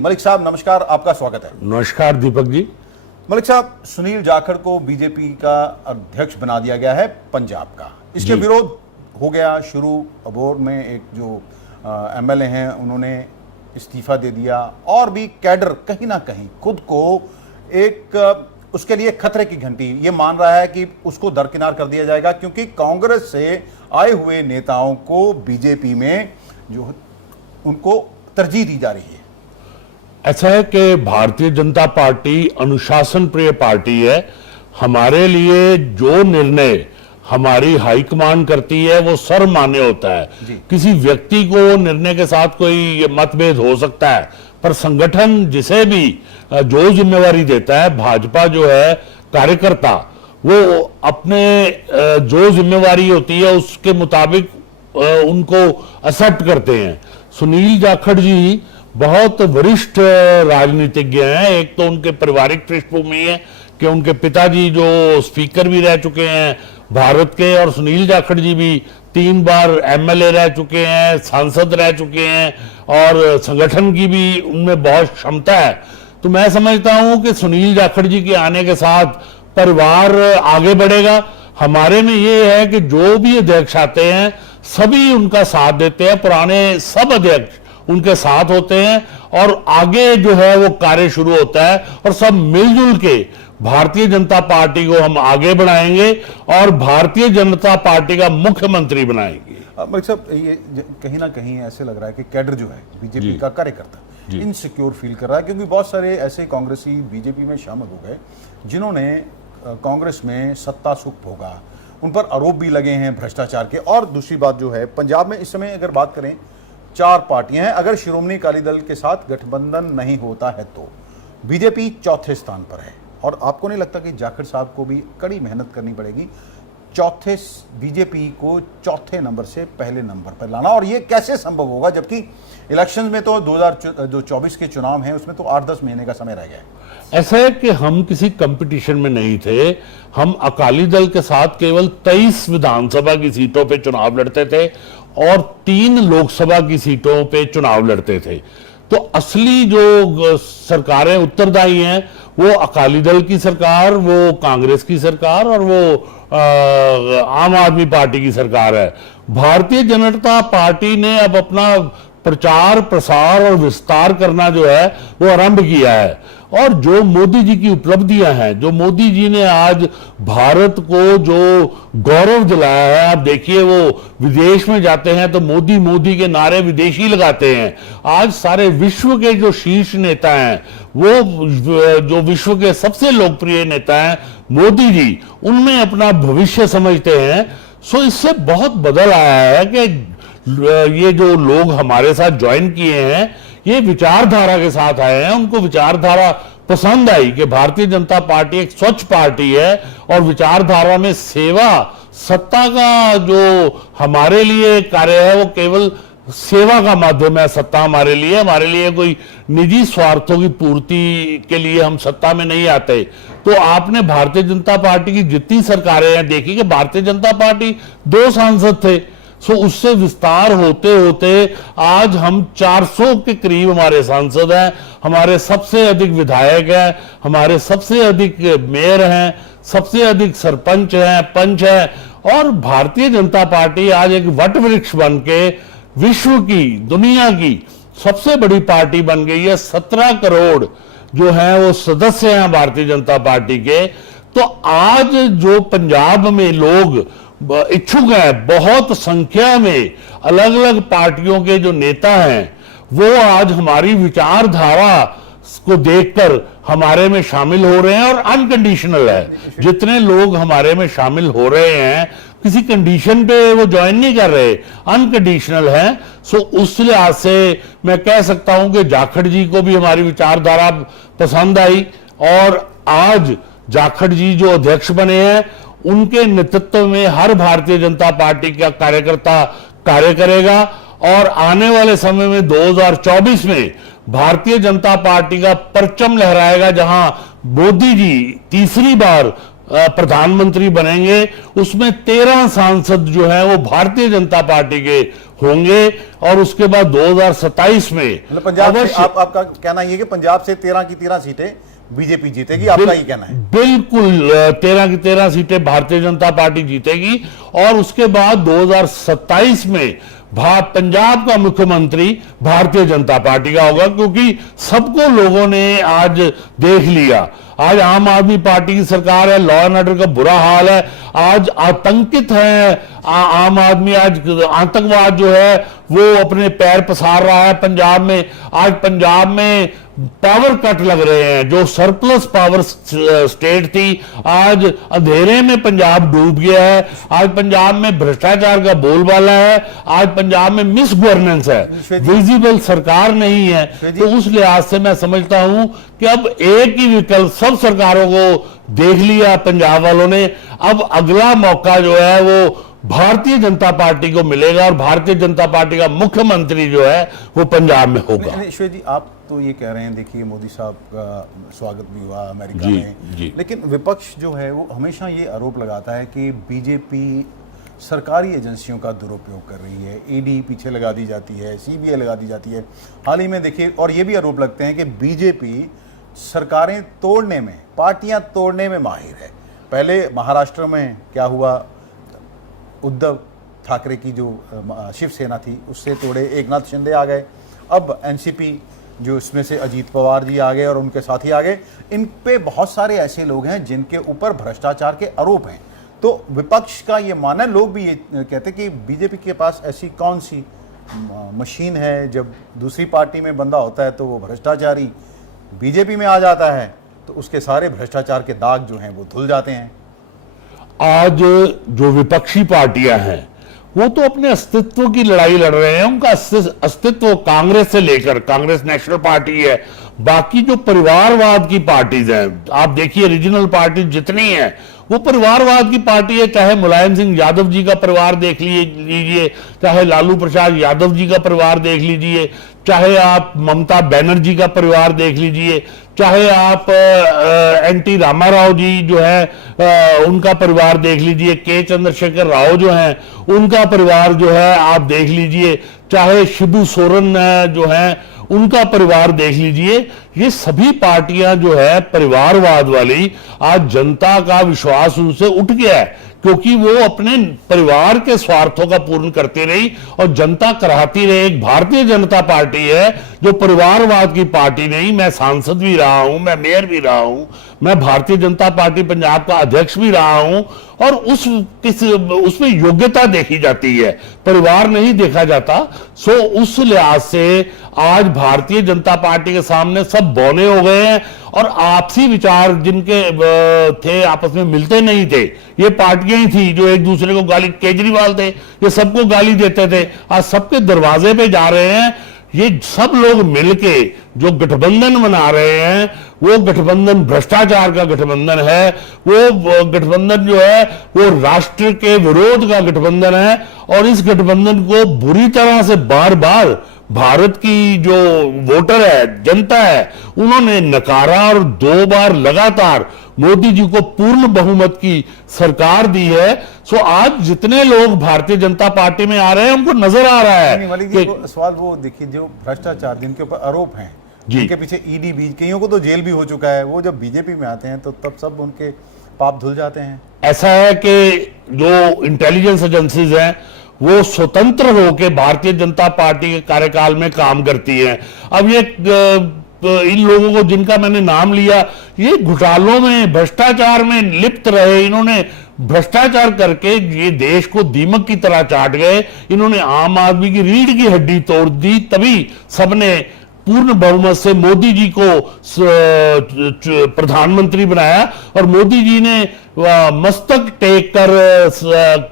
मलिक साहब नमस्कार, आपका स्वागत है। नमस्कार दीपक जी। मलिक साहब, सुनील जाखड़ को बीजेपी का अध्यक्ष बना दिया गया है पंजाब का। इसके विरोध हो गया शुरू। अबोर में एक जो एमएलए हैं उन्होंने इस्तीफा दे दिया और भी कैडर कहीं ना कहीं खुद को एक उसके लिए खतरे की घंटी ये मान रहा है कि उसको दरकिनार कर दिया जाएगा, क्योंकि कांग्रेस से आए हुए नेताओं को बीजेपी में जो उनको तरजीह दी जा रही है। ऐसा है कि भारतीय जनता पार्टी अनुशासन प्रिय पार्टी है। हमारे लिए जो निर्णय हमारी हाईकमान करती है वो सर्वमान्य होता है। किसी व्यक्ति को निर्णय के साथ कोई मतभेद हो सकता है, पर संगठन जिसे भी जो जिम्मेवारी देता है, भाजपा जो है कार्यकर्ता वो अपने जो जिम्मेवारी होती है उसके मुताबिक उनको एक्सेप्ट करते हैं। सुनील जाखड़ जी बहुत वरिष्ठ राजनीतिज्ञ हैं। एक तो उनके पारिवारिक पृष्ठभूमि है कि उनके पिताजी जो स्पीकर भी रह चुके हैं भारत के, और सुनील जाखड़ जी भी 3 बार एमएलए रह चुके हैं, सांसद रह चुके हैं, और संगठन की भी उनमें बहुत क्षमता है। तो मैं समझता हूं कि सुनील जाखड़ जी के आने के साथ परिवार आगे बढ़ेगा। हमारे में ये है कि जो भी अध्यक्ष आते हैं सभी उनका साथ देते हैं, पुराने सब अध्यक्ष उनके साथ होते हैं, और आगे जो है वो कार्य शुरू होता है और सब मिलजुल के भारतीय जनता पार्टी को हम आगे बढ़ाएंगे और भारतीय जनता पार्टी का मुख्यमंत्री बनाएंगे। मलिक साहब, ये कहीं ना कहीं ऐसे लग रहा है कि कैडर जो है बीजेपी का कार्यकर्ता इनसिक्योर फील कर रहा है, क्योंकि बहुत सारे ऐसे कांग्रेसी बीजेपी में शामिल हो गए जिन्होंने कांग्रेस में सत्ता सुख भोगा। उन पर आरोप भी लगे हैं भ्रष्टाचार के। और दूसरी बात जो है, पंजाब में इस समय अगर बात करें 4 पार्टियां हैं। अगर श्रोमणी अकाली दल के साथ गठबंधन नहीं होता है तो बीजेपी चौथे स्थान पर है। और आपको नहीं लगता कि जाखड़ साहब को भी कड़ी मेहनत करनी पड़ेगी बीजेपी को चौथे नंबर से पहले नंबर पर लाना? और ये कैसे संभव होगा, जबकि इलेक्शन में तो 2024 के चुनाव हैं, उसमें तो 8-10 महीने का समय रह गया है। ऐसा है कि हम किसी कंपटीशन में नहीं थे। हम अकाली दल के साथ केवल 23 विधानसभा की सीटों पे चुनाव लड़ते थे और 3 लोकसभा की सीटों पे चुनाव लड़ते थे। तो असली जो सरकारें उत्तरदायी हैं वो अकाली दल की सरकार, वो कांग्रेस की सरकार और वो आम आदमी पार्टी की सरकार है। भारतीय जनता पार्टी ने अब अपना प्रचार प्रसार और विस्तार करना जो है वो आरंभ किया है। और जो मोदी जी की उपलब्धियां हैं, जो मोदी जी ने आज भारत को जो गौरव दिलाया है, आप देखिए वो विदेश में जाते हैं तो मोदी मोदी के नारे विदेशी लगाते हैं। आज सारे विश्व के जो शीर्ष नेता हैं, वो जो विश्व के सबसे लोकप्रिय नेता हैं मोदी जी, उनमें अपना भविष्य समझते हैं। सो इससे बहुत बदल आया है कि ये जो लोग हमारे साथ ज्वाइन किए हैं ये विचारधारा के साथ आए हैं। उनको विचारधारा पसंद आई कि भारतीय जनता पार्टी एक स्वच्छ पार्टी है और विचारधारा में सेवा, सत्ता का जो हमारे लिए कार्य है वो केवल सेवा का माध्यम है। सत्ता हमारे लिए कोई निजी स्वार्थों की पूर्ति के लिए हम सत्ता में नहीं आते। तो आपने भारतीय जनता पार्टी की जितनी सरकारें हैं देखी कि भारतीय जनता पार्टी 2 सांसद थे। सो उससे विस्तार होते होते आज हम 400 के करीब हमारे सांसद हैं, हमारे सबसे अधिक विधायक हैं, हमारे सबसे अधिक मेयर हैं, सबसे अधिक सरपंच हैं, पंच हैं। और भारतीय जनता पार्टी आज एक वट वृक्ष बन के विश्व की, दुनिया की सबसे बड़ी पार्टी बन गई है। 17 करोड़ जो है वो सदस्य हैं भारतीय जनता पार्टी के। तो आज जो पंजाब में लोग इच्छुक हैं, बहुत संख्या में अलग अलग पार्टियों के जो नेता हैं वो आज हमारी विचारधारा को देखकर हमारे में शामिल हो रहे हैं। और अनकंडीशनल है, जितने लोग हमारे में शामिल हो रहे हैं किसी कंडीशन पे वो ज्वाइन नहीं कर रहे, अनकंडीशनल है। सो उस लिहाज से मैं कह सकता हूं कि जाखड़ जी को भी हमारी विचारधारा पसंद आई और आज जाखड़ जी जो अध्यक्ष बने हैं उनके नेतृत्व में हर भारतीय जनता पार्टी का कार्यकर्ता कार्य करेगा। और आने वाले समय में 2024 में भारतीय जनता पार्टी का परचम लहराएगा। जहां मोदी जी तीसरी बार प्रधानमंत्री बनेंगे, उसमें 13 सांसद जो है वो भारतीय जनता पार्टी के होंगे और उसके बाद 2027 में मतलब पंजाब से अवश्य आपका कहना ये है कि पंजाब से 13 की 13 सीटें बीजेपी जीतेगी, आपका ये कहना है? बिल्कुल 13 की 13 सीटें भारतीय जनता पार्टी जीतेगी और उसके बाद 2027 में पंजाब का मुख्यमंत्री भारतीय जनता पार्टी का होगा, क्योंकि सबको लोगों ने आज देख लिया। आज आम आदमी पार्टी की सरकार है, लॉ एंड ऑर्डर का बुरा हाल है, आज आतंकित है आम आदमी, आज आतंकवाद जो है वो अपने पैर पसार रहा है पंजाब में। आज पंजाब में पावर कट लग रहे हैं, जो सरप्लस पावर स्टेट थी आज अंधेरे में पंजाब डूब गया है। आज पंजाब में भ्रष्टाचार का बोलबाला है, आज पंजाब में मिस गवर्नेंस है, विजिबल सरकार नहीं है। तो उस लिहाज से मैं समझता हूं कि अब एक ही विकल्प, सब सरकारों को देख लिया पंजाब वालों ने, अब अगला मौका जो है वो भारतीय जनता पार्टी को मिलेगा और भारतीय जनता पार्टी का मुख्यमंत्री जो है वो पंजाब में होगा। ईश्वर जी, आप तो ये कह रहे हैं, देखिए मोदी साहब का स्वागत भी हुआ अमेरिका जी, में जी। लेकिन विपक्ष जो है वो हमेशा ये आरोप लगाता है कि बीजेपी सरकारी एजेंसियों का दुरुपयोग कर रही है, ईडी पीछे लगा दी जाती है, सीबीआई लगा दी जाती है। हाल ही में देखिए, और ये भी आरोप लगते हैं कि बीजेपी सरकारें तोड़ने में, पार्टियां तोड़ने में माहिर है। पहले महाराष्ट्र में क्या हुआ, उद्धव ठाकरे की जो शिवसेना थी उससे तोड़े, एकनाथ शिंदे आ गए, अब एनसीपी जो इसमें से अजीत पवार जी आ गए और उनके साथी आ गए। इन पे बहुत सारे ऐसे लोग हैं जिनके ऊपर भ्रष्टाचार के आरोप हैं। तो विपक्ष का ये मानना, लोग भी ये कहते हैं कि बीजेपी के पास ऐसी कौन सी मशीन है, जब दूसरी पार्टी में बंदा होता है तो वो भ्रष्टाचारी बीजेपी में आ जाता है तो उसके सारे भ्रष्टाचार के दाग जो हैं वो धुल जाते हैं। आज जो विपक्षी पार्टियां हैं वो तो अपने अस्तित्व की लड़ाई लड़ रहे हैं। उनका अस्तित्व कांग्रेस से लेकर, कांग्रेस नेशनल पार्टी है, बाकी जो परिवारवाद की पार्टीज हैं, आप देखिए रीजनल पार्टी जितनी है वो परिवारवाद की पार्टी है। चाहे मुलायम सिंह यादव जी का परिवार देख लीजिए, चाहे लालू प्रसाद यादव जी का परिवार देख लीजिए, चाहे आप ममता बनर्जी का परिवार देख लीजिए, चाहे आप एनटी रामाराव जी जो है उनका परिवार देख लीजिए, के चंद्रशेखर राव जो हैं उनका परिवार जो है आप देख लीजिए, चाहे शिबू सोरेन जो है उनका परिवार देख लीजिए। ये सभी पार्टियां जो है परिवारवाद वाली, आज जनता का विश्वास उनसे उठ गया है, क्योंकि वो अपने परिवार के स्वार्थों का पूर्ण करती रही और जनता कराती रही। एक भारतीय जनता पार्टी है जो परिवारवाद की पार्टी नहीं। मैं सांसद भी रहा हूं, मैं मेयर भी रहा हूं, मैं भारतीय जनता पार्टी पंजाब का अध्यक्ष भी रहा हूं, और उसमें योग्यता देखी जाती है, परिवार नहीं देखा जाता। सो उस लिहाज से आज भारतीय जनता पार्टी के सामने सब बौने हो गए हैं और आपसी विचार जिनके थे आपस में मिलते नहीं थे। ये पार्टियां ही थी जो एक दूसरे को गाली, केजरीवाल थे ये सबको गाली देते थे, आज सबके दरवाजे पे जा रहे हैं। ये सब लोग मिलके जो गठबंधन बना रहे हैं वो गठबंधन भ्रष्टाचार का गठबंधन है। वो गठबंधन जो है वो राष्ट्र के विरोध का गठबंधन है और इस गठबंधन को बुरी तरह से बार बार भारत की जो वोटर है, जनता है, उन्होंने नकारा और 2 बार लगातार मोदी जी को पूर्ण बहुमत की सरकार दी है। सो आज जितने लोग भारतीय जनता पार्टी में आ रहे हैं उनको नजर आ रहा है मलिक जी को सवाल वो देखिए, जो भ्रष्टाचार जिनके ऊपर आरोप हैं, जिनके पीछे ईडी बीज, कईयों को तो जेल भी हो चुका है, वो जब बीजेपी में आते हैं तो तब सब उनके पाप धुल जाते हैं। ऐसा है कि जो इंटेलिजेंस एजेंसीज हैं वो स्वतंत्र होकर भारतीय जनता पार्टी के कार्यकाल में काम करती हैं। अब ये इन लोगों को जिनका मैंने नाम लिया, ये घोटालों में, भ्रष्टाचार में लिप्त रहे। इन्होंने भ्रष्टाचार करके ये देश को दीमक की तरह चाट गए। इन्होंने आम आदमी की रीढ़ की हड्डी तोड़ दी, तभी सबने पूर्ण बहुमत से मोदी जी को प्रधानमंत्री बनाया और मोदी जी ने मस्तक टेक कर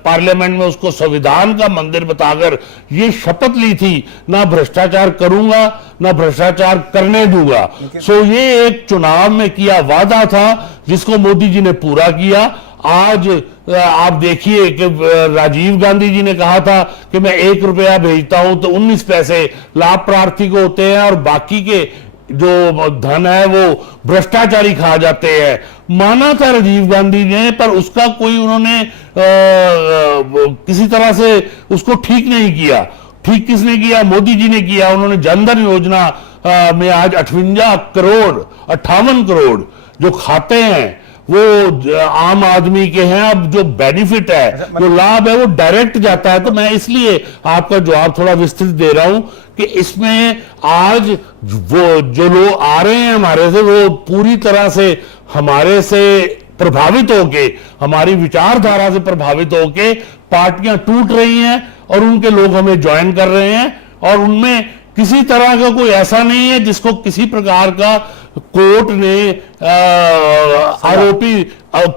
पार्लियामेंट में उसको संविधान का मंदिर बताकर ये शपथ ली थी, ना भ्रष्टाचार करूंगा ना भ्रष्टाचार करने दूंगा। सो ये एक चुनाव में किया वादा था जिसको मोदी जी ने पूरा किया। आज आप देखिए कि राजीव गांधी जी ने कहा था कि मैं 1 रुपया भेजता हूं तो 19 पैसे लाभ प्रार्थी को होते हैं और बाकी के जो धन है वो भ्रष्टाचारी खा जाते हैं। माना था राजीव गांधी ने, पर उसका कोई उन्होंने किसी तरह से उसको ठीक नहीं किया। ठीक किसने किया? मोदी जी ने किया। उन्होंने जनधन योजना में आज 58 करोड़ जो खाते हैं वो आम आदमी के हैं। अब जो बेनिफिट है, जो लाभ है, वो डायरेक्ट जाता है। तो मैं इसलिए आपका जवाब थोड़ा विस्तृत दे रहा हूं कि इसमें आज वो जो लोग आ रहे हैं हमारे से, वो पूरी तरह से हमारे से प्रभावित होके, हमारी विचारधारा से प्रभावित होके पार्टियां टूट रही हैं और उनके लोग हमें ज्वाइन कर रहे हैं। और उनमें किसी तरह का कोई ऐसा नहीं है जिसको किसी प्रकार का कोर्ट ने आरोपी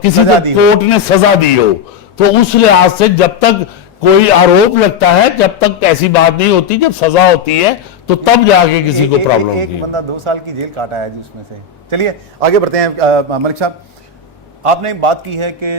किसी को कोर्ट ने सजा दी हो। तो उस लिहाज से जब तक कोई आरोप लगता है, जब तक ऐसी बात नहीं होती, जब सजा होती है तो तब जाके किसी को प्रॉब्लम होती है। एक बंदा 2 साल की जेल काटा है जिसमें से। चलिए आगे बढ़ते हैं। मलिक साहब, आपने बात की है कि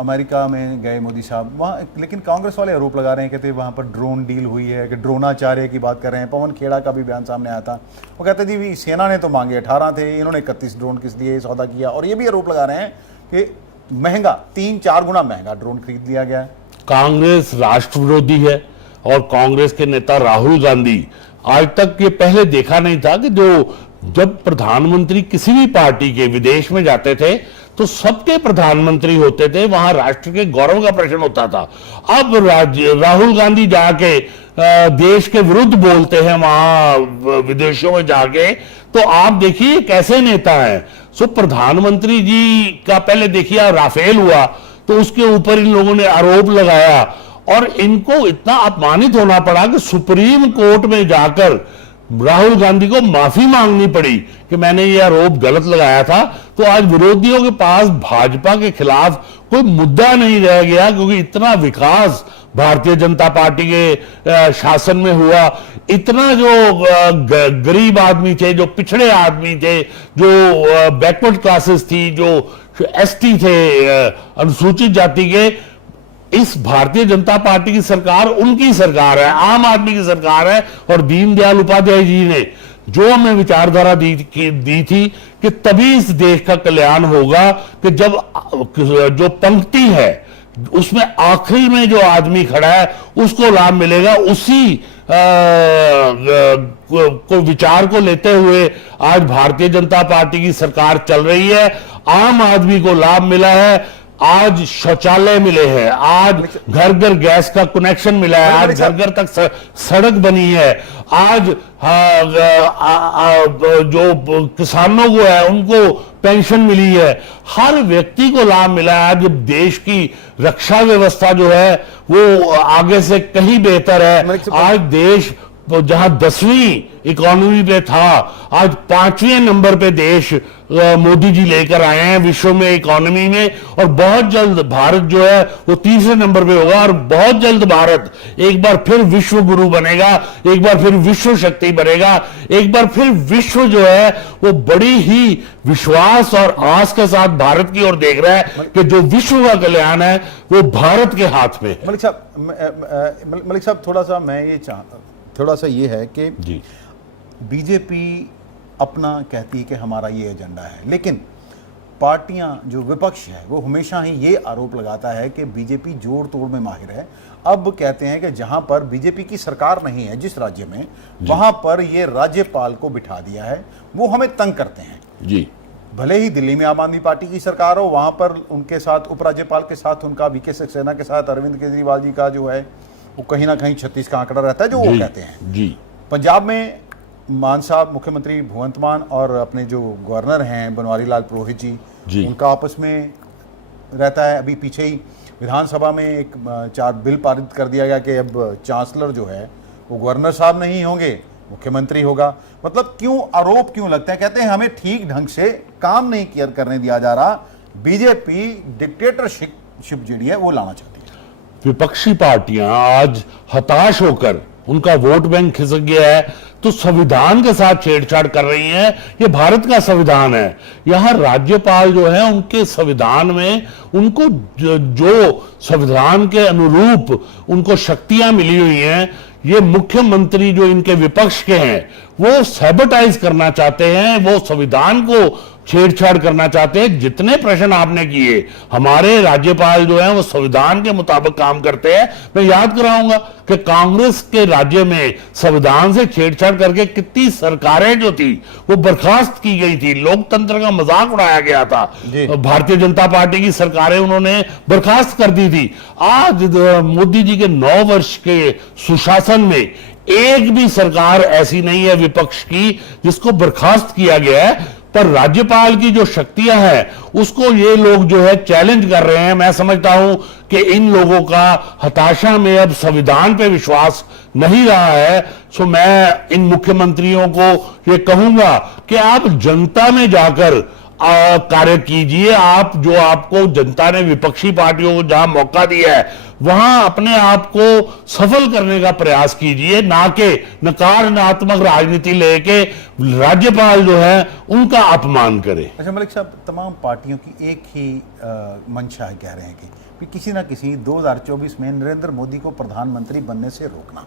अमेरिका में गए मोदी साहब वहाँ, लेकिन कांग्रेस वाले आरोप लगा रहे हैं, कहते हैं वहाँ पर ड्रोन डील हुई है, कि ड्रोनाचार्य की बात कर रहे हैं। पवन खेड़ा का भी बयान सामने आया था, वो कहते जी सेना ने तो मांगे 18 थे, इन्होंने 31 ड्रोन किस लिए सौदा किया। और ये भी आरोप लगा रहे हैं कि महंगा 3-4 गुना महंगा ड्रोन खरीद लिया गया है। कांग्रेस राष्ट्र विरोधी है और कांग्रेस के नेता राहुल गांधी आज तक ये पहले देखा नहीं था कि जब प्रधानमंत्री किसी भी पार्टी के विदेश में जाते थे तो सबके प्रधानमंत्री होते थे, वहां राष्ट्र के गौरव का प्रश्न होता था। अब राहुल गांधी जाके देश के विरुद्ध बोलते हैं वहां विदेशों में जाके, तो आप देखिए कैसे नेता हैं। सो प्रधानमंत्री जी का पहले देखिए राफेल हुआ तो उसके ऊपर इन लोगों ने आरोप लगाया और इनको इतना अपमानित होना पड़ा कि सुप्रीम कोर्ट में जाकर राहुल गांधी को माफी मांगनी पड़ी कि मैंने ये आरोप गलत लगाया था। तो आज विरोधियों के पास भाजपा के खिलाफ कोई मुद्दा नहीं रह गया, क्योंकि इतना विकास भारतीय जनता पार्टी के शासन में हुआ। इतना जो गरीब आदमी थे, जो पिछड़े आदमी थे, जो बैकवर्ड क्लासेस थी, जो एसटी थे, अनुसूचित जाति के, इस भारतीय जनता पार्टी की सरकार उनकी सरकार है, आम आदमी की सरकार है। और दीनदयाल उपाध्याय जी ने जो हमें विचारधारा दी थी कि तभी इस देश का कल्याण होगा कि जब जो पंक्ति है उसमें आखिरी में जो आदमी खड़ा है उसको लाभ मिलेगा। उसी को विचार को लेते हुए आज भारतीय जनता पार्टी की सरकार चल रही है। आम आदमी को लाभ मिला है, आज शौचालय मिले हैं, आज घर घर गैस का कनेक्शन मिला है, आज घर घर तक सड़क बनी है, आज जो किसानों को है उनको पेंशन मिली है, हर व्यक्ति को लाभ मिला है। आज देश की रक्षा व्यवस्था जो है वो आगे से कहीं बेहतर है। आज देश जहां 10वीं इकोनॉमी पे था, आज 5वें नंबर पे देश मोदी जी लेकर आए हैं विश्व में इकोनॉमी में। और बहुत जल्द भारत जो है वो 3रे नंबर पे होगा और बहुत जल्द भारत एक बार फिर विश्व गुरु बनेगा, एक बार फिर विश्व शक्ति बनेगा, एक बार फिर विश्व जो है वो बड़ी ही विश्वास और आस के साथ भारत की ओर देख रहा है कि जो विश्व का कल्याण है वो भारत के हाथ में है। मलिक साहब थोड़ा सा ये है कि बीजेपी अपना कहती है कि हमारा ये एजेंडा है, लेकिन पार्टियां जो विपक्ष है वो हमेशा ही ये आरोप लगाता है कि बीजेपी जोड़ तोड़ में माहिर है। अब कहते हैं कि जहां पर बीजेपी की सरकार नहीं है जिस राज्य में, वहां पर ये राज्यपाल को बिठा दिया है, वो हमें तंग करते हैं जी। भले ही दिल्ली में आम आदमी पार्टी की सरकार हो, वहां पर उनके साथ उपराज्यपाल के साथ उनका वीके सक्सेना के साथ अरविंद केजरीवाल जी का जो है वो कहीं ना कहीं 36 का आंकड़ा रहता है जो वो कहते हैं जी। पंजाब में मान साहब मुख्यमंत्री भगवंत मान और अपने जो गवर्नर हैं बनवारी लाल पुरोहित जी, उनका आपस में रहता है। अभी पीछे ही विधानसभा में एक 4 बिल पारित कर दिया गया कि अब चांसलर जो है वो गवर्नर साहब नहीं होंगे, मुख्यमंत्री होगा। मतलब क्यों आरोप क्यों लगते हैं? कहते हैं हमें ठीक ढंग से काम नहीं करने दिया जा रहा। बीजेपी डिक्टेटरशिप जी है वो लाना चाहती है। विपक्षी पार्टियां आज हताश होकर, उनका वोट बैंक खिसक गया है तो संविधान के साथ छेड़छाड़ कर रही हैं। ये भारत का संविधान है, यहां राज्यपाल जो है उनके संविधान में उनको जो संविधान के अनुरूप उनको शक्तियां मिली हुई हैं, ये मुख्यमंत्री जो इनके विपक्ष के हैं वो सैबोटाइज करना चाहते हैं, वो संविधान को छेड़छाड़ करना चाहते हैं। जितने प्रश्न आपने किए, हमारे राज्यपाल जो है वो संविधान के मुताबिक काम करते हैं। मैं याद कराऊंगा कि कांग्रेस के राज्य में संविधान से छेड़छाड़ करके कितनी सरकारें जो थी वो बर्खास्त की गई थी, लोकतंत्र का मजाक उड़ाया गया था। भारतीय जनता पार्टी की सरकारें उन्होंने बर्खास्त कर दी थी। आज मोदी जी के 9 वर्ष के सुशासन में एक भी सरकार ऐसी नहीं है विपक्ष की जिसको बर्खास्त किया गया है। पर राज्यपाल की जो शक्तियां हैं उसको ये लोग जो है चैलेंज कर रहे हैं। मैं समझता हूं कि इन लोगों का हताशा में अब संविधान पे विश्वास नहीं रहा है। सो मैं इन मुख्यमंत्रियों को ये कहूंगा कि आप जनता में जाकर कार्य कीजिए। आप जो आपको जनता ने विपक्षी पार्टियों को जहां मौका दिया है वहां अपने आप को सफल करने का प्रयास कीजिए, ना कि नकारात्मक राजनीति लेके राज्यपाल जो है उनका अपमान करे। अच्छा मलिक साहब, तमाम पार्टियों की एक ही मंशा है, कह रहे हैं कि किसी ना किसी 2024 में नरेंद्र मोदी को प्रधानमंत्री बनने से रोकना।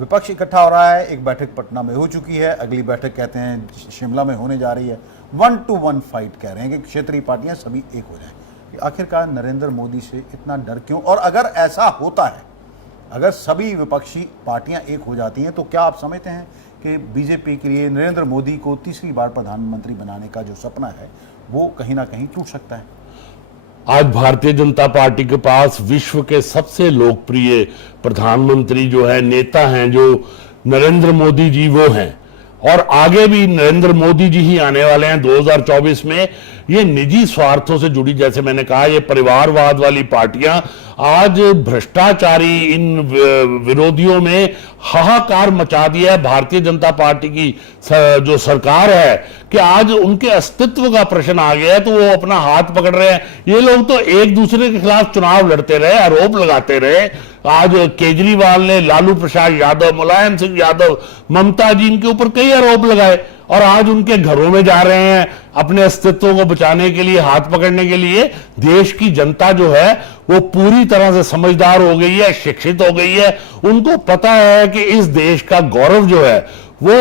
विपक्ष इकट्ठा हो रहा है, एक बैठक पटना में हो चुकी है, अगली बैठक कहते हैं शिमला में होने जा रही है। 1-to-1 फाइट कह रहे हैं कि क्षेत्रीय पार्टियां सभी एक हो जाएं। आखिरकार नरेंद्र मोदी से इतना डर क्यों? और अगर ऐसा होता है, अगर सभी विपक्षी पार्टियां एक हो जाती हैं, तो क्या आप समझते हैं कि बीजेपी के लिए नरेंद्र मोदी को तीसरी बार प्रधानमंत्री बनाने का जो सपना है वो कहीं ना कहीं टूट सकता है? आज भारतीय जनता पार्टी के पास विश्व के सबसे लोकप्रिय प्रधानमंत्री जो है, नेता हैं जो नरेंद्र मोदी जी, वो हैं। और आगे भी नरेंद्र मोदी जी ही आने वाले हैं 2024 में। ये निजी स्वार्थों से जुड़ी, जैसे मैंने कहा, ये परिवारवाद वाली पार्टियां आज भ्रष्टाचारी इन विरोधियों में हाहाकार मचा दिया है। भारतीय जनता पार्टी की जो सरकार है कि आज उनके अस्तित्व का प्रश्न आ गया है, तो वो अपना हाथ पकड़ रहे हैं। ये लोग तो एक दूसरे के खिलाफ चुनाव लड़ते रहे, आरोप लगाते रहे। आज केजरीवाल ने लालू प्रसाद यादव, मुलायम सिंह यादव, ममता जी, इनके ऊपर कई आरोप लगाए और आज उनके घरों में जा रहे हैं अपने अस्तित्व को बचाने के लिए, हाथ पकड़ने के लिए। देश की जनता जो है वो पूरी तरह से समझदार हो गई है, शिक्षित हो गई है। उनको पता है कि इस देश का गौरव जो है वो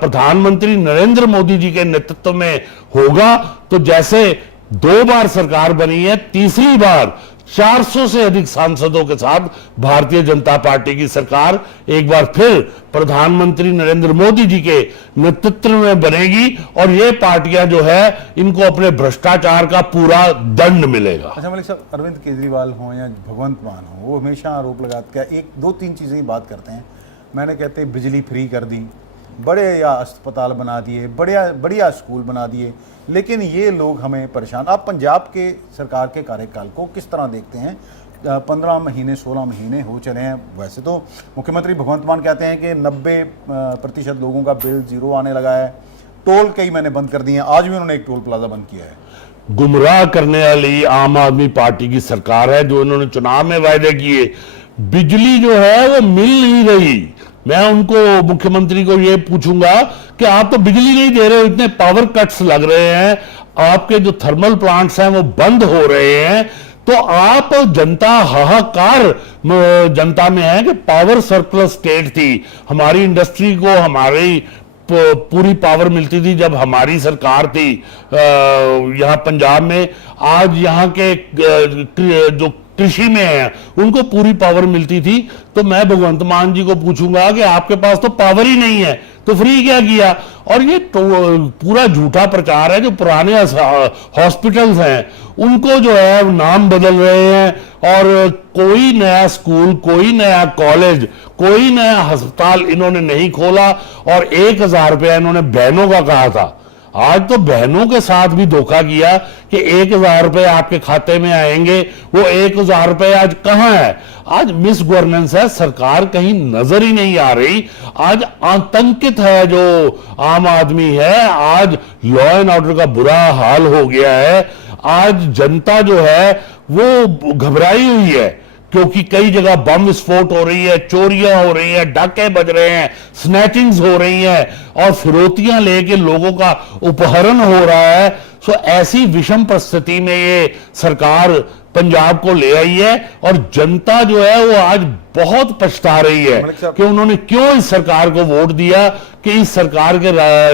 प्रधानमंत्री नरेंद्र मोदी जी के नेतृत्व में होगा। तो जैसे 2 बार सरकार बनी है, तीसरी बार 400 से अधिक सांसदों के साथ भारतीय जनता पार्टी की सरकार एक बार फिर प्रधानमंत्री नरेंद्र मोदी जी के नेतृत्व में बनेगी और ये पार्टियां जो है इनको अपने भ्रष्टाचार का पूरा दंड मिलेगा। अच्छा मलिक साहब, अरविंद केजरीवाल हो या भगवंत मान हो, वो हमेशा आरोप लगाते हैं, 1-2-3 चीजें ही बात करते हैं। मैंने कहते हैं बिजली फ्री कर दी, बड़े या अस्पताल बना दिए, बढ़िया स्कूल बना दिए, लेकिन ये लोग हमें परेशान। आप पंजाब के सरकार के कार्यकाल को किस तरह देखते हैं? 15 महीने 16 महीने हो चले हैं। वैसे तो मुख्यमंत्री भगवंत मान कहते हैं कि 90% लोगों का बिल जीरो आने लगा है। टोल कई मैंने बंद कर दिए हैं, आज भी उन्होंने एक टोल प्लाजा बंद किया है। गुमराह करने वाली आम आदमी पार्टी की सरकार है जो इन्होंने चुनाव में वायदे किए। बिजली जो है वो मिल नहीं रही। मैं उनको, मुख्यमंत्री को ये पूछूंगा कि आप तो बिजली नहीं दे रहे हो, इतने पावर कट्स लग रहे हैं, आपके जो थर्मल प्लांट्स हैं वो बंद हो रहे हैं, तो आप, जनता हाहाकार जनता में है कि पावर सरप्लस स्टेट थी। हमारी इंडस्ट्री को हमारी पूरी पावर मिलती थी जब हमारी सरकार थी यहां पंजाब में। आज यहां के जो कृषि में है उनको पूरी पावर मिलती थी। तो मैं भगवंत मान जी को पूछूंगा कि आपके पास तो पावर ही नहीं है तो फ्री क्या किया? और ये तो पूरा झूठा प्रचार है। जो पुराने हॉस्पिटल्स हैं उनको जो है नाम बदल रहे हैं और कोई नया स्कूल, कोई नया कॉलेज, कोई नया अस्पताल इन्होंने नहीं खोला। और 1,000 रुपया इन्होंने बहनों का कहा था। आज तो बहनों के साथ भी धोखा किया कि 1,000 रुपए आपके खाते में आएंगे। वो 1,000 रुपए आज कहां है? आज मिस गवर्नेंस है, सरकार कहीं नजर ही नहीं आ रही। आज आतंकित है जो आम आदमी है। आज लॉ एंड ऑर्डर का बुरा हाल हो गया है। आज जनता जो है वो घबराई हुई है क्योंकि कई जगह बम विस्फोट हो रही है, चोरियां हो रही हैं, डाके बज रहे हैं, स्नैचिंग्स हो रही हैं और फिरौतियां लेके लोगों का अपहरण हो रहा है। सो ऐसी विषम परिस्थिति में ये सरकार पंजाब को ले आई है, और जनता जो है वो आज बहुत पछता रही है कि उन्होंने क्यों इस सरकार को वोट दिया, कि इस सरकार के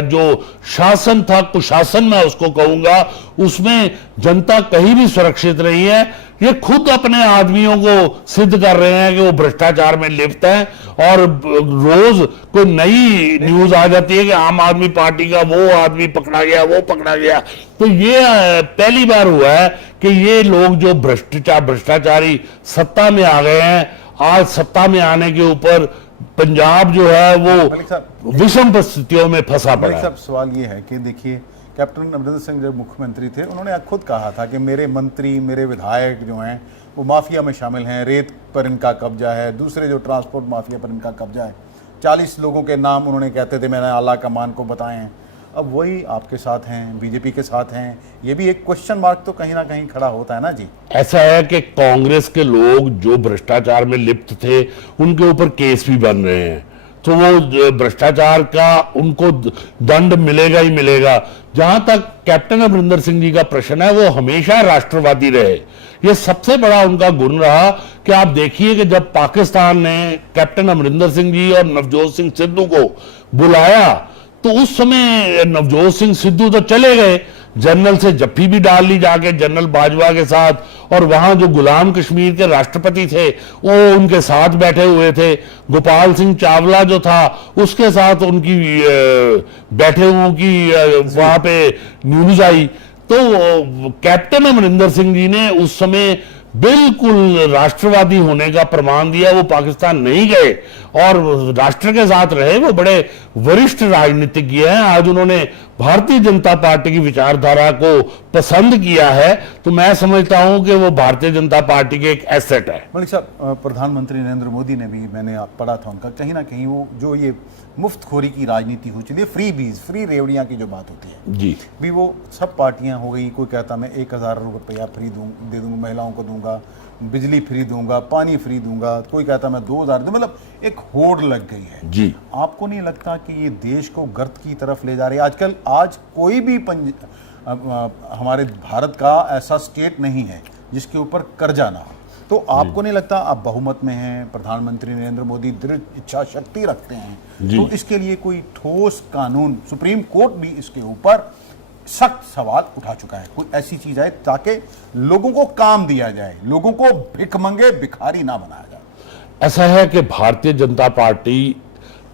जो शासन था, कुशासन मैं उसको कहूंगा, उसमें जनता कहीं भी सुरक्षित नहीं है। ये खुद अपने आदमियों को सिद्ध कर रहे हैं कि वो भ्रष्टाचार में लिप्त हैं, और रोज कोई नई न्यूज आ जाती है कि आम आदमी पार्टी का वो आदमी पकड़ा गया, वो पकड़ा गया। तो ये पहली बार हुआ है कि ये लोग जो भ्रष्टाचारी सत्ता में आ गए हैं, आज सत्ता में आने के ऊपर पंजाब जो है वो विषम परिस्थितियों में फंसा पड़ा है। सवाल ये है कि देखिए, कैप्टन अमरिंदर सिंह जब मुख्यमंत्री थे, उन्होंने खुद कहा था कि मेरे मंत्री, मेरे विधायक जो हैं वो माफिया में शामिल हैं, रेत पर इनका कब्जा है, दूसरे जो ट्रांसपोर्ट माफिया पर इनका कब्जा है। 40 लोगों के नाम उन्होंने कहते थे, मैंने आला कमान को बताए हैं। अब वही आपके साथ हैं, बीजेपी के साथ हैं, ये भी एक क्वेश्चन मार्क तो कहीं ना कहीं खड़ा होता है ना जी। ऐसा है कि कांग्रेस के लोग जो भ्रष्टाचार में लिप्त थे उनके ऊपर केस भी बन रहे हैं, तो वो भ्रष्टाचार का उनको दंड मिलेगा ही मिलेगा। जहां तक कैप्टन अमरिंदर सिंह जी का प्रश्न है, वो हमेशा राष्ट्रवादी रहे, ये सबसे बड़ा उनका गुण रहा। कि आप देखिए कि जब पाकिस्तान ने कैप्टन अमरिंदर सिंह जी और नवजोत सिंह सिद्धू को बुलाया, तो उस समय नवजोत सिंह सिद्धू तो चले गए, जनरल से जफ्फी भी डाल ली जाके जनरल बाजवा के साथ, और वहां जो गुलाम कश्मीर के राष्ट्रपति थे वो उनके साथ बैठे हुए थे। गोपाल सिंह चावला जो था उसके साथ उनकी बैठे हुओं की वहां पे न्यूज आई। तो कैप्टन अमरिंदर सिंह जी ने उस समय बिल्कुल राष्ट्रवादी होने का प्रमाण दिया। वो पाकिस्तान नहीं गए और राष्ट्र के साथ रहे, वो बड़े वरिष्ठ राजनीतिज्ञ हैं। आज उन्होंने भारतीय जनता पार्टी की विचारधारा को पसंद किया है, तो मैं समझता हूं कि वो भारतीय जनता पार्टी के एक एसेट है। मलिक साहब, प्रधानमंत्री नरेंद्र मोदी ने भी, मैंने पढ़ा था उनका, कहीं ना कहीं वो जो ये मुफ्तखोरी की राजनीति हो चुकी है, फ्री बीज, फ्री रेवड़ियां की जो बात होती है जी, भी वो सब पार्टियां हो गई। कोई कहता मैं 1000 रुपया फ्री दे दूंगा, महिलाओं को दूंगा, बिजली फ्री दूंगा, पानी फ्री दूंगा, कोई कहता मैं 2000 दूंगा, मतलब एक होड़ लग गई है जी। आपको नहीं लगता कि ये देश को गर्त की तरफ ले जा रही है? आजकल आज कोई भी हमारे भारत का ऐसा स्टेट नहीं है जिसके ऊपर कर्जा ना हो। तो आपको नहीं लगता, आप बहुमत में हैं, प्रधानमंत्री नरेंद्र मोदी दृढ़ इच्छा शक्ति रखते हैं, तो इसके लिए कोई ठोस कानून, सुप्रीम कोर्ट भी इसके ऊपर सख्त सवाल उठा चुका है, कोई ऐसी चीज आए ताकि लोगों को काम दिया जाए, लोगों को भिखमंगे भिखारी ना बनाया जाए? ऐसा है कि भारतीय जनता पार्टी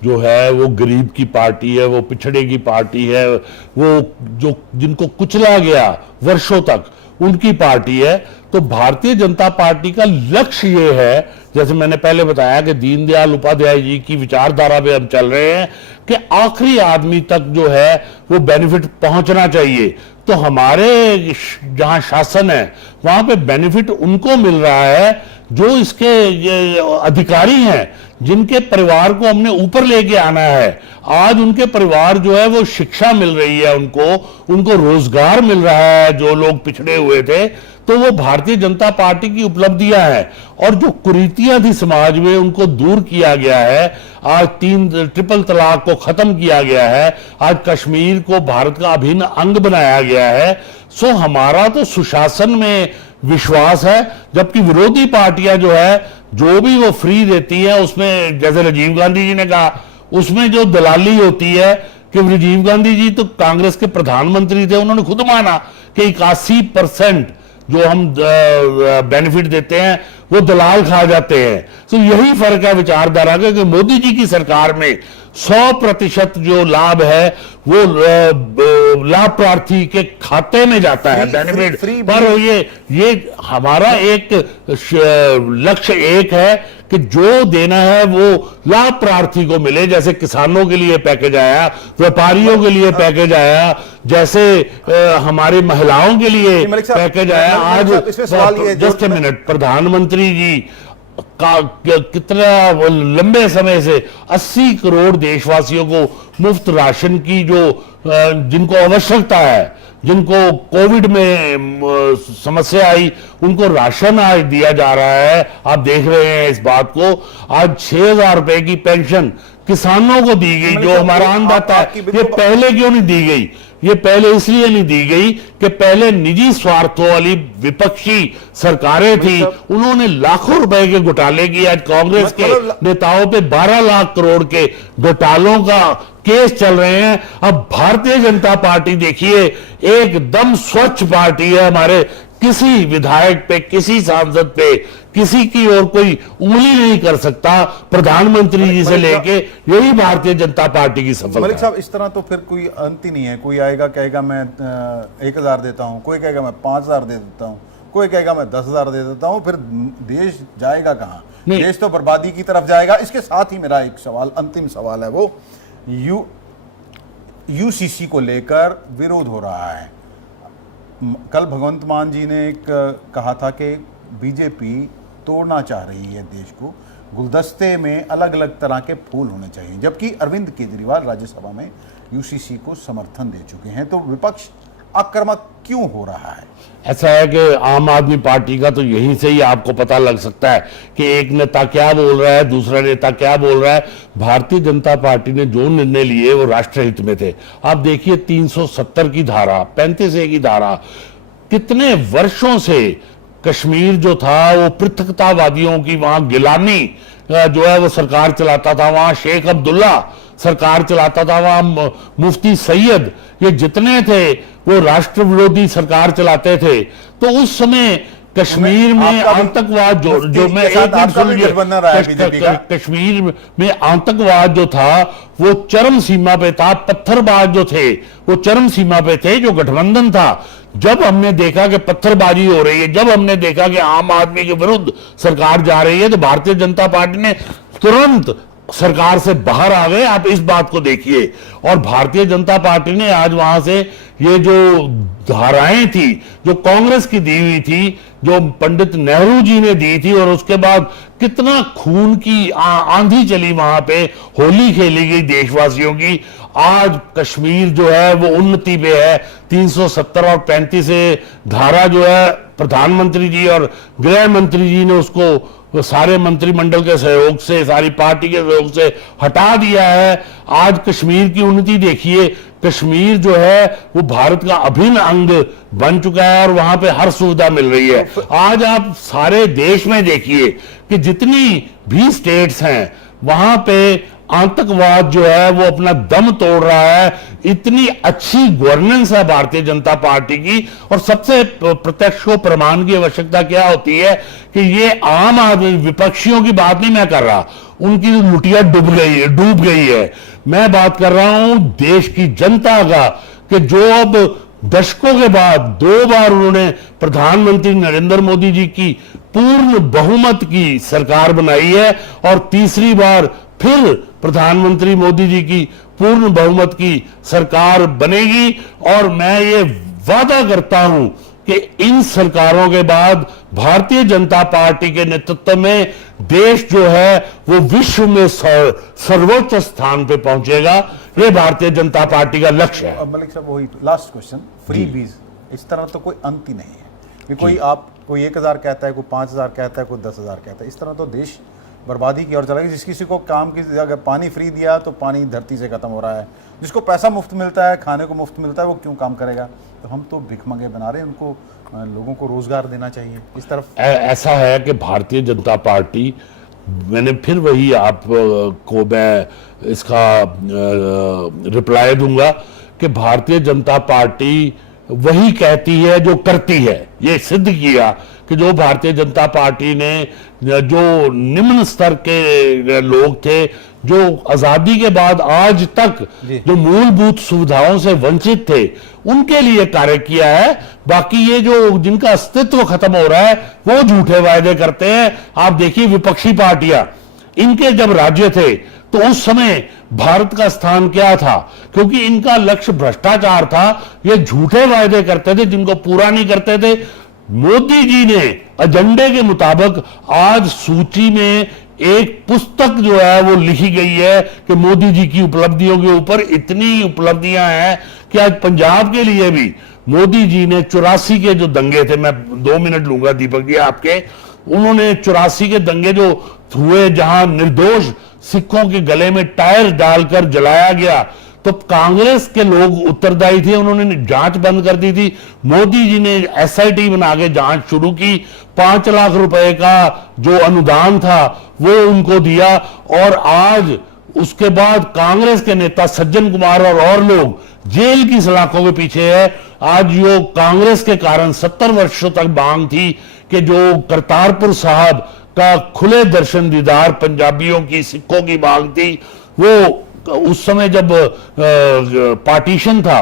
जो है वो गरीब की पार्टी है, वो पिछड़े की पार्टी है, वो जो जिनको कुचला गया वर्षों तक उनकी पार्टी है। तो भारतीय जनता पार्टी का लक्ष्य ये है, जैसे मैंने पहले बताया कि दीनदयाल उपाध्याय जी की विचारधारा पे हम चल रहे हैं कि आखिरी आदमी तक जो है वो बेनिफिट पहुंचना चाहिए। तो हमारे जहां शासन है वहां पे बेनिफिट उनको मिल रहा है जो इसके अधिकारी हैं, जिनके परिवार को हमने ऊपर लेके आना है। आज उनके परिवार जो है वो शिक्षा मिल रही है, उनको रोजगार मिल रहा है, जो लोग पिछड़े हुए थे। तो वो भारतीय जनता पार्टी की उपलब्धियां हैं, और जो कुरीतियां थी समाज में उनको दूर किया गया है। आज ट्रिपल तलाक को खत्म किया गया है, आज कश्मीर को भारत का अभिन्न अंग बनाया गया है। सो हमारा तो सुशासन में विश्वास है, जबकि विरोधी पार्टियां जो है जो भी वो फ्री देती है उसमें, जैसे राजीव गांधी जी ने कहा, उसमें जो दलाली होती है कि राजीव गांधी जी तो कांग्रेस के प्रधानमंत्री थे, उन्होंने खुद माना कि 81% जो हम बेनिफिट देते हैं वो दलाल खा जाते हैं। तो यही फर्क है विचारधारा का कि मोदी जी की सरकार में 100% जो लाभ है वो लाभ प्रार्थी के खाते में जाता है बेनिफिट। पर ये हमारा एक लक्ष्य एक है कि जो देना है वो लाभ प्रार्थी को मिले। जैसे किसानों के लिए पैकेज आया, व्यापारियों के लिए पैकेज आया, जैसे हमारी महिलाओं के लिए पैकेज आया। आज जस्ट ए मिनट, प्रधानमंत्री जी का कितना लंबे समय से 80 करोड़ देशवासियों को मुफ्त राशन की जो जिनको आवश्यकता है, जिनको कोविड में समस्या आई, उनको राशन आज दिया जा रहा है। आप देख रहे हैं इस बात को। आज 6,000 रुपए की पेंशन किसानों को दी गई, जो हमारा अन्नदाता है। ये पहले क्यों नहीं दी गई? ये पहले इसलिए नहीं दी गई कि पहले निजी स्वार्थों वाली विपक्षी सरकारें थी, उन्होंने लाखों रुपए के घोटाले किए। आज कांग्रेस के नेताओं पे 12 लाख करोड़ के घोटालों का केस चल रहे हैं। अब भारतीय जनता पार्टी देखिए एकदम स्वच्छ पार्टी है, हमारे किसी विधायक पे, किसी सांसद पे, किसी की और कोई उंगली नहीं कर सकता, प्रधानमंत्री जी से लेके, यही भारतीय जनता पार्टी की सफलता है। मलिक साहब, इस तरह तो फिर कोई अंत ही नहीं है। कोई आएगा कहेगा मैं 1,000 देता हूं, कोई कहेगा मैं 5,000 दे देता हूं, कोई कहेगा मैं 10,000 दे देता हूं, फिर देश जाएगा कहां? देश तो बर्बादी की तरफ जाएगा। इसके साथ ही मेरा एक सवाल, अंतिम सवाल है, वो यूसीसी को लेकर विरोध हो रहा है। कल भगवंत मान जी ने एक कहा था कि बीजेपी तोड़ना चाह रही है देश को, गुलदस्ते में अलग अलग तरह के फूल होने चाहिए, जबकि अरविंद केजरीवाल राज्यसभा में यूसीसी को समर्थन दे चुके हैं। तो विपक्ष आक्रामक क्यों हो रहा है? ऐसा है कि आम आदमी पार्टी का तो यहीं से ही आपको पता लग सकता है कि एक नेता क्या बोल रहा है, दूसरा नेता क्या बोल रहा है। भारतीय जनता पार्टी ने जो निर्णय लिए वो राष्ट्रहित में थे। आप देखिए 370 की धारा, 35A की धारा, कितने वर्षों से कश्मीर जो था वो पृथकतावादियों की, वहां गिलानी जो है वो सरकार चलाता था, वहां शेख अब्दुल्ला सरकार चलाता था, वहां मुफ्ती सैयद, ये जितने थे वो राष्ट्र विरोधी सरकार चलाते थे। तो उस समय कश्मीर में आतंकवाद जो मैं कश्मीर में आतंकवाद जो था वो चरम सीमा पे था, पत्थरबाज जो थे वो चरम सीमा पे थे। जो गठबंधन था, जब हमने देखा कि पत्थरबाजी हो रही है, जब हमने देखा कि आम आदमी के विरुद्ध सरकार जा रही है, तो भारतीय जनता पार्टी ने तुरंत सरकार से बाहर आ गए। आप इस बात को देखिए। और भारतीय जनता पार्टी ने आज वहां से ये जो धाराएं थी जो कांग्रेस की दी हुई थी, जो पंडित नेहरू जी ने दी थी, और उसके बाद कितना खून की आंधी चली, वहां पे होली खेली गई देशवासियों की। आज कश्मीर जो है वो उन्नति पे है। 370 और 35A धारा जो है प्रधानमंत्री जी और गृह मंत्री जी ने उसको सारे मंत्रिमंडल के सहयोग से, सारी पार्टी के सहयोग से हटा दिया है। आज कश्मीर की उन्नति देखिए, कश्मीर जो है वो भारत का अभिन्न अंग बन चुका है और वहां पे हर सुविधा मिल रही है। आज आप सारे देश में देखिए कि जितनी भी स्टेट्स हैं वहां पे आतंकवाद जो है वो अपना दम तोड़ रहा है। इतनी अच्छी गवर्नेंस है भारतीय जनता पार्टी की। और सबसे प्रत्यक्ष को प्रमाण की आवश्यकता क्या होती है कि ये आम आदमी, विपक्षियों की बात नहीं मैं कर रहा, उनकी लुटिया डूब गई है। मैं बात कर रहा हूं देश की जनता का, कि जो अब दशकों के बाद 2 बार उन्होंने प्रधानमंत्री नरेंद्र मोदी जी की पूर्ण बहुमत की सरकार बनाई है और तीसरी बार फिर प्रधानमंत्री मोदी जी की पूर्ण बहुमत की सरकार बनेगी। और मैं ये वादा करता हूं कि इन सरकारों के बाद भारतीय जनता पार्टी के नेतृत्व में देश जो है वो विश्व में सर्वोच्च स्थान पे पहुंचेगा। ये भारतीय जनता पार्टी का लक्ष्य है। मलिक साहब, वही लास्ट क्वेश्चन, फ्री बीज, इस तरह तो कोई अंत ही नहीं है कि कोई 1,000 कहता है, कोई 5,000 कहता है, कोई 10,000 कहता है। इस तरह तो देश बर्बादी की ओर चलेगा। जिस किसी को काम की जगह पानी फ्री दिया तो पानी धरती से खत्म हो रहा है, जिसको पैसा मुफ्त मिलता है, खाने को मुफ्त मिलता है, वो क्यों काम करेगा? तो हम तो भिखमंगे बना रहे हैं उनको। लोगों को रोजगार देना चाहिए। इस तरफ ऐसा है कि भारतीय जनता पार्टी, मैंने फिर वही आपको मैं इसका रिप्लाई दूंगा कि भारतीय जनता पार्टी वही कहती है जो करती है। ये सिद्ध किया कि जो भारतीय जनता पार्टी ने, जो निम्न स्तर के लोग थे, जो आजादी के बाद आज तक जो मूलभूत सुविधाओं से वंचित थे, उनके लिए कार्य किया है। बाकी ये जो जिनका अस्तित्व खत्म हो रहा है वो झूठे वायदे करते हैं। आप देखिए विपक्षी पार्टियां, इनके जब राज्य थे तो उस समय भारत का स्थान क्या था? क्योंकि इनका लक्ष्य भ्रष्टाचार था। ये झूठे वायदे करते थे जिनको पूरा नहीं करते थे। मोदी जी ने एजेंडे के मुताबिक आज सूची में एक पुस्तक जो है वो लिखी गई है कि मोदी जी की उपलब्धियों के ऊपर इतनी उपलब्धियां हैं कि आज पंजाब के लिए भी मोदी जी ने 84 के जो दंगे थे, मैं 2 मिनट लूंगा दीपक जी आपके, उन्होंने 84 के दंगे जो हुए जहां निर्दोष सिखों के गले में टायर डालकर जलाया गया, तो तो कांग्रेस के लोग उत्तरदायी थे, उन्होंने जांच बंद कर दी थी। मोदी जी ने एसआईटी बना के जांच शुरू की, 5 लाख रुपए का जो अनुदान था वो उनको दिया, और आज उसके बाद कांग्रेस के नेता सज्जन कुमार और लोग जेल की सलाखों के पीछे है। आज जो कांग्रेस के कारण 70 वर्षों तक मांग थी कि जो करतारपुर साहब का खुले दर्शन दीदार पंजाबियों की, सिखों की मांग थी, वो उस समय जब पार्टीशन था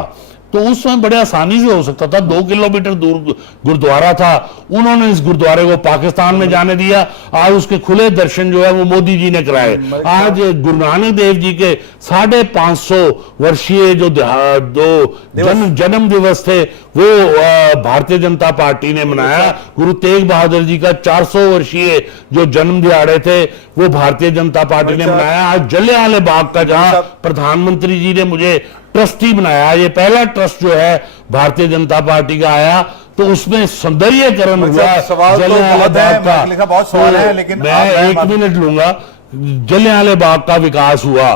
तो उस समय बड़े आसानी से हो सकता था। 2 किलोमीटर दूर गुरुद्वारा था, उन्होंने इस गुरुद्वारे को पाकिस्तान में जाने दिया। आज उसके खुले दर्शन जो है वो मोदी जी ने कराए। आज गुरु नानक देव जी के 550 वर्षीय जो जन्म दिवस थे वो भारतीय जनता पार्टी ने मनाया। गुरु तेग बहादुर जी का 400 वर्षीय जो जन्म दिहाड़े थे वो भारतीय जनता पार्टी ने मनाया। आज जलियांवाला बाग का जहां प्रधानमंत्री जी ने मुझे ट्रस्टी बनाया, ये पहला ट्रस्ट जो है भारतीय जनता पार्टी का आया, तो उसमें सौंदर्यीकरण हुआ जलियांवाला बाग का। बहुत सवाल है, लेकिन मैं 1 मिनट लूंगा। जलियांवाला बाग का विकास हुआ,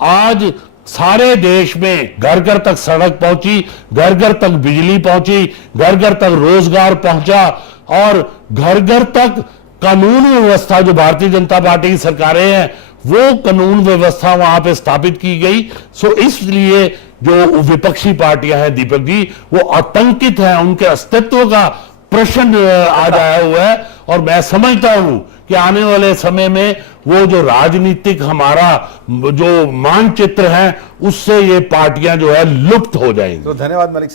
आज सारे देश में घर घर तक सड़क पहुंची, घर घर तक बिजली पहुंची, घर घर तक रोजगार पहुंचा, और घर घर तक कानून व्यवस्था जो भारतीय जनता पार्टी की सरकारें हैं वो कानून व्यवस्था वहां पे स्थापित की गई। सो इसलिए जो विपक्षी पार्टियां हैं दीपक जी, वो आतंकित हैं, उनके अस्तित्व का प्रश्न आज आया हुआ है। और मैं समझता हूं कि आने वाले समय में वो जो राजनीतिक हमारा जो मानचित्र है उससे ये पार्टियां जो है लुप्त हो जाएंगी। तो धन्यवाद मलिक।